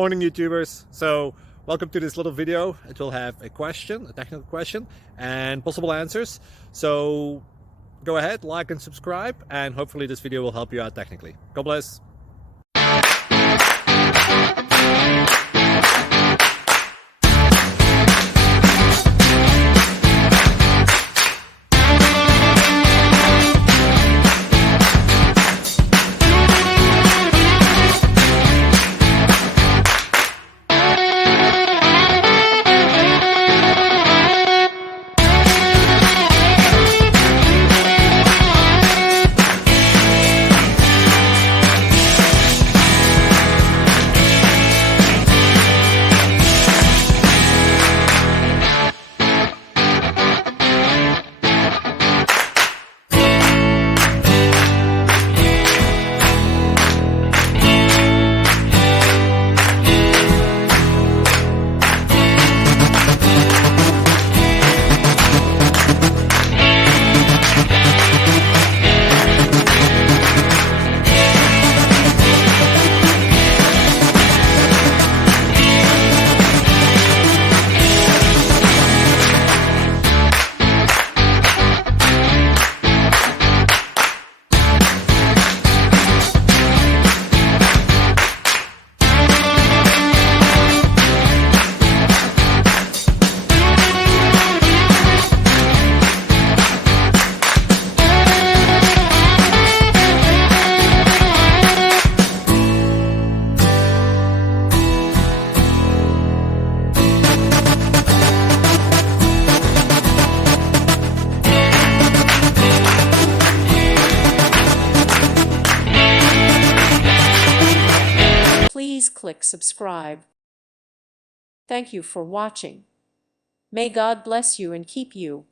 Morning YouTubers. So welcome to this little video. It will have a question, a technical question, and possible answers. So go ahead, like and subscribe, and hopefully this video will help you out technically. God bless. Please click subscribe. Thank you for watching. May God bless you and keep you.